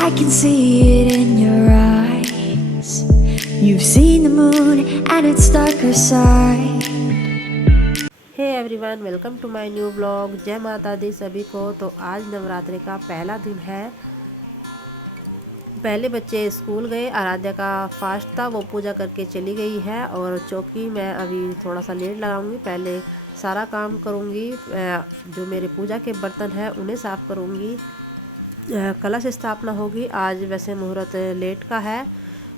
I can see it in your eyes. You've seen the moon and its darker side. Hey everyone, welcome to my new blog. जय माता दी सभी को। तो आज नवरात्रि का पहला दिन है। पहले बच्चे स्कूल गए, आराध्या का फास्ट था, वो पूजा करके चली गई है। और चौकी मैं अभी थोड़ा सा लेट लगाऊंगी। पहले सारा काम करूंगी, जो मेरे पूजा के बर्तन हैं उन्हें साफ़ करूंगी। कलश स्थापना होगी आज। वैसे मुहूर्त लेट का है,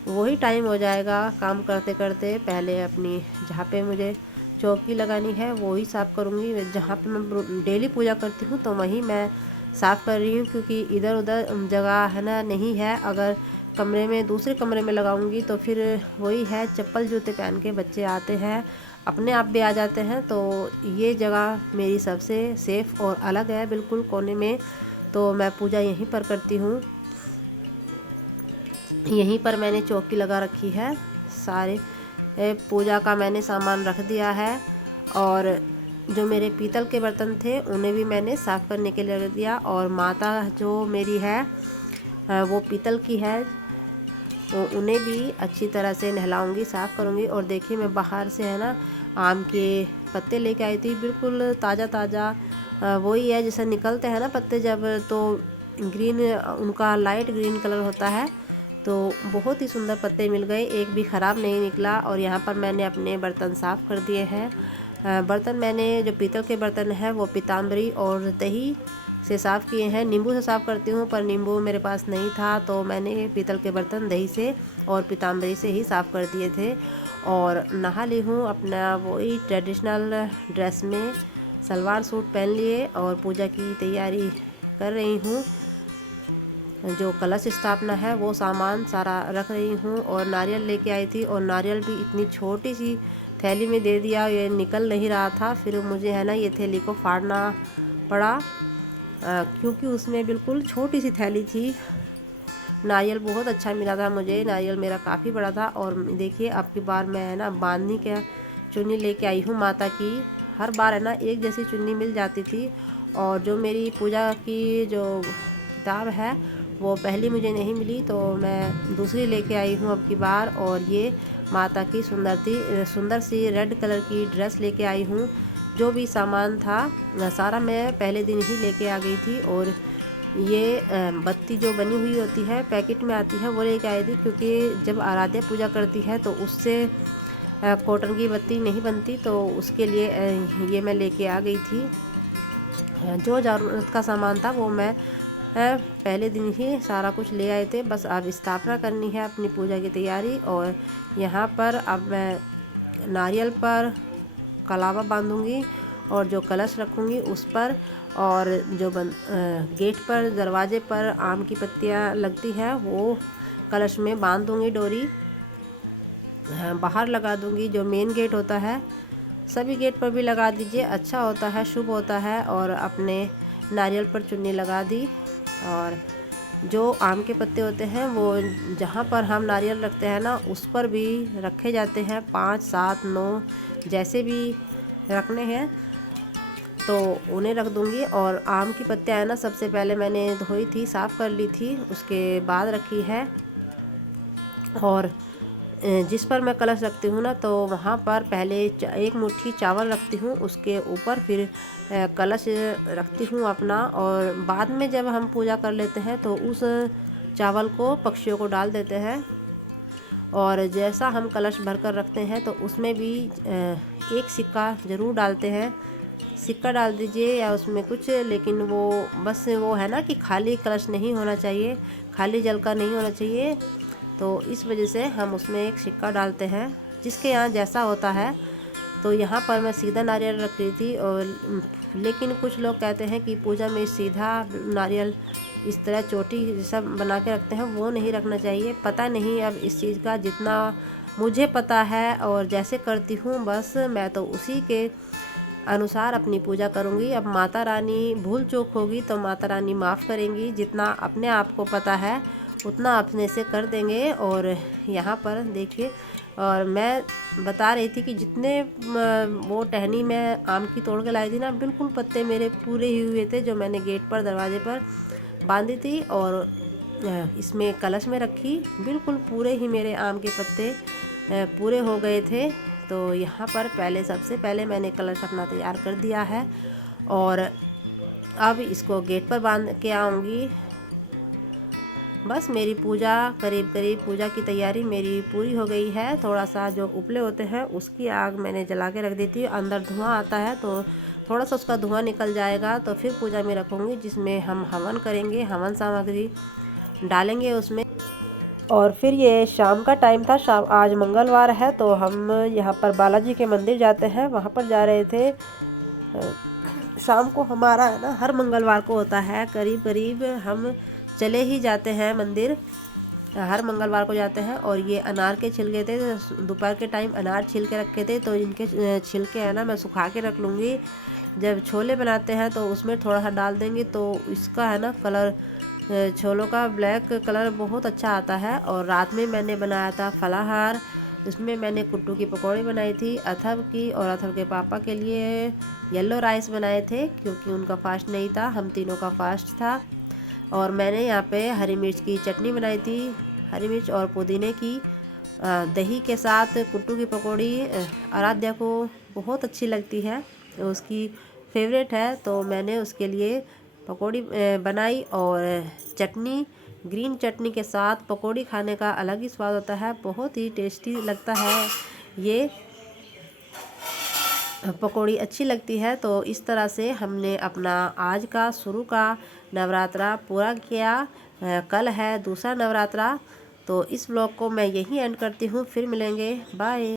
वही टाइम हो जाएगा काम करते करते। पहले अपनी जहाँ पे मुझे चौकी लगानी है वो ही साफ़ करूँगी। जहाँ पे मैं डेली पूजा करती हूँ तो वहीं मैं साफ़ कर रही हूँ, क्योंकि इधर उधर जगह है ना नहीं है। अगर कमरे में दूसरे कमरे में लगाऊंगी तो फिर वही है, चप्पल जूते पहन के बच्चे आते हैं, अपने आप भी आ जाते हैं। तो ये जगह मेरी सबसे सेफ़ और अलग है, बिल्कुल कोने में। तो मैं पूजा यहीं पर करती हूँ। यहीं पर मैंने चौकी लगा रखी है। सारे पूजा का मैंने सामान रख दिया है। और जो मेरे पीतल के बर्तन थे उन्हें भी मैंने साफ़ करने के लिए रख दिया। और माता जो मेरी है वो पीतल की है, तो उन्हें भी अच्छी तरह से नहलाऊंगी, साफ़ करूंगी। और देखिए मैं बाहर से है ना आम के पत्ते लेके आई थी, बिल्कुल ताज़ा ताज़ा। वही है जैसे निकलते हैं ना पत्ते जब, तो ग्रीन, उनका लाइट ग्रीन कलर होता है। तो बहुत ही सुंदर पत्ते मिल गए, एक भी ख़राब नहीं निकला। और यहाँ पर मैंने अपने बर्तन साफ़ कर दिए हैं। बर्तन मैंने जो पीतल के बर्तन हैं वो पीताम्बरी और दही से साफ़ किए हैं। नींबू से साफ़ करती हूँ, पर नींबू मेरे पास नहीं था, तो मैंने पीतल के बर्तन दही से और पीताम्बरी से ही साफ़ कर दिए थे। और नहा ली हूँ अपना वही ट्रेडिशनल ड्रेस में, सलवार सूट पहन लिए और पूजा की तैयारी कर रही हूँ। जो कलश स्थापना है वो सामान सारा रख रही हूँ। और नारियल लेके आई थी, और नारियल भी इतनी छोटी सी थैली में दे दिया, ये निकल नहीं रहा था। फिर मुझे है ना ये थैली को फाड़ना पड़ा, क्योंकि उसमें बिल्कुल छोटी सी थैली थी। नारियल बहुत अच्छा मिला था मुझे, नारियल मेरा काफ़ी बड़ा था। और देखिए अब की बार मैं है ना बांधनी का चुन्नी लेके आई हूँ माता की। हर बार है ना एक जैसी चुन्नी मिल जाती थी। और जो मेरी पूजा की जो किताब है वो पहली मुझे नहीं मिली, तो मैं दूसरी लेके आई हूँ अब की बार। और ये माता की सुंदर सी रेड कलर की ड्रेस लेके आई हूँ। जो भी सामान था सारा मैं पहले दिन ही लेके आ गई थी। और ये बत्ती जो बनी हुई होती है पैकेट में आती है वो लेके आई थी, क्योंकि जब आराध्या पूजा करती है तो उससे कॉटन की बत्ती नहीं बनती, तो उसके लिए ये मैं लेके आ गई थी। जो ज़रूरत का सामान था वो मैं पहले दिन ही सारा कुछ ले आए थे। बस अब स्थापना करनी है अपनी पूजा की तैयारी। और यहाँ पर अब मैं नारियल पर कलावा बांधूंगी, और जो कलश रखूंगी उस पर, और जो गेट पर दरवाजे पर आम की पत्तियाँ लगती है वो कलश में बांध दूंगी डोरी। बाहर लगा दूंगी, जो मेन गेट होता है, सभी गेट पर भी लगा दीजिए, अच्छा होता है, शुभ होता है। और अपने नारियल पर चुन्नी लगा दी। और जो आम के पत्ते होते हैं वो जहाँ पर हम नारियल रखते हैं ना उस पर भी रखे जाते हैं, 5, 7, 9 जैसे भी रखने हैं तो उन्हें रख दूंगी। और आम की पत्तियाँ है ना सबसे पहले मैंने धोई थी, साफ़ कर ली थी, उसके बाद रखी है। और जिस पर मैं कलश रखती हूँ ना, तो वहाँ पर पहले एक मुट्ठी चावल रखती हूँ, उसके ऊपर फिर कलश रखती हूँ अपना। और बाद में जब हम पूजा कर लेते हैं तो उस चावल को पक्षियों को डाल देते हैं। और जैसा हम कलश भर कर रखते हैं तो उसमें भी एक सिक्का ज़रूर डालते हैं। सिक्का डाल दीजिए या उसमें कुछ, लेकिन वो बस वो है ना कि खाली कलश नहीं होना चाहिए, खाली जल का नहीं होना चाहिए। तो इस वजह से हम उसमें एक सिक्का डालते हैं, जिसके यहाँ जैसा होता है। तो यहाँ पर मैं सीधा नारियल रख रही थी। और लेकिन कुछ लोग कहते हैं कि पूजा में सीधा नारियल इस तरह चोटी जैसा बना के रखते हैं, वो नहीं रखना चाहिए। पता नहीं अब इस चीज़ का, जितना मुझे पता है और जैसे करती हूँ बस मैं तो उसी के अनुसार अपनी पूजा करूँगी। अब माता रानी भूल चूक होगी तो माता रानी माफ़ करेंगी। जितना अपने आप को पता है उतना अपने से कर देंगे। और यहाँ पर देखिए, और मैं बता रही थी कि जितने वो टहनी मैं आम की तोड़ के लाई थी ना, बिल्कुल पत्ते मेरे पूरे ही हुए थे, जो मैंने गेट पर दरवाजे पर बांधी थी। और इसमें कलश में रखी। बिल्कुल पूरे ही मेरे आम के पत्ते पूरे हो गए थे। तो यहाँ पर सबसे पहले मैंने कलश अपना तैयार कर दिया है और अब इसको गेट पर बांध के आऊँगी। बस मेरी पूजा पूजा की तैयारी मेरी पूरी हो गई है। थोड़ा सा जो उपले होते हैं उसकी आग मैंने जला के रख दी थी। अंदर धुआं आता है तो थोड़ा सा उसका धुआं निकल जाएगा तो फिर पूजा में रखूँगी, जिसमें हम हवन करेंगे, हवन सामग्री डालेंगे उसमें। और फिर ये शाम का टाइम था, आज मंगलवार है तो हम यहाँ पर बालाजी के मंदिर जाते हैं, वहाँ पर जा रहे थे। शाम को हमारा है ना हर मंगलवार को होता है, करीब हम चले ही जाते हैं मंदिर, हर मंगलवार को जाते हैं। और ये अनार के छिलके थे, दोपहर के टाइम अनार छिल के रखे थे तो इनके छिलके है ना मैं सुखा के रख लूँगी। जब छोले बनाते हैं तो उसमें थोड़ा सा डाल देंगे तो इसका है ना कलर, छोलों का ब्लैक कलर बहुत अच्छा आता है। और रात में मैंने बनाया था फलाहार, इसमें मैंने कुट्टू की पकौड़ी बनाई थी अथर्व की, और अथर्व के पापा के लिए येलो राइस बनाए थे क्योंकि उनका फास्ट नहीं था, हम तीनों का फास्ट था। और मैंने यहाँ पे हरी मिर्च की चटनी बनाई थी, हरी मिर्च और पुदीने की, दही के साथ कुट्टू की पकौड़ी आराध्या को बहुत अच्छी लगती है, उसकी फेवरेट है। तो मैंने उसके लिए पकौड़ी बनाई और चटनी, ग्रीन चटनी के साथ पकौड़ी खाने का अलग ही स्वाद होता है, बहुत ही टेस्टी लगता है। ये पकौड़ी अच्छी लगती है। तो इस तरह से हमने अपना आज का शुरू का नवरात्रा पूरा किया। कल है दूसरा नवरात्रा। तो इस व्लॉग को मैं यहीं एंड करती हूँ, फिर मिलेंगे, बाय।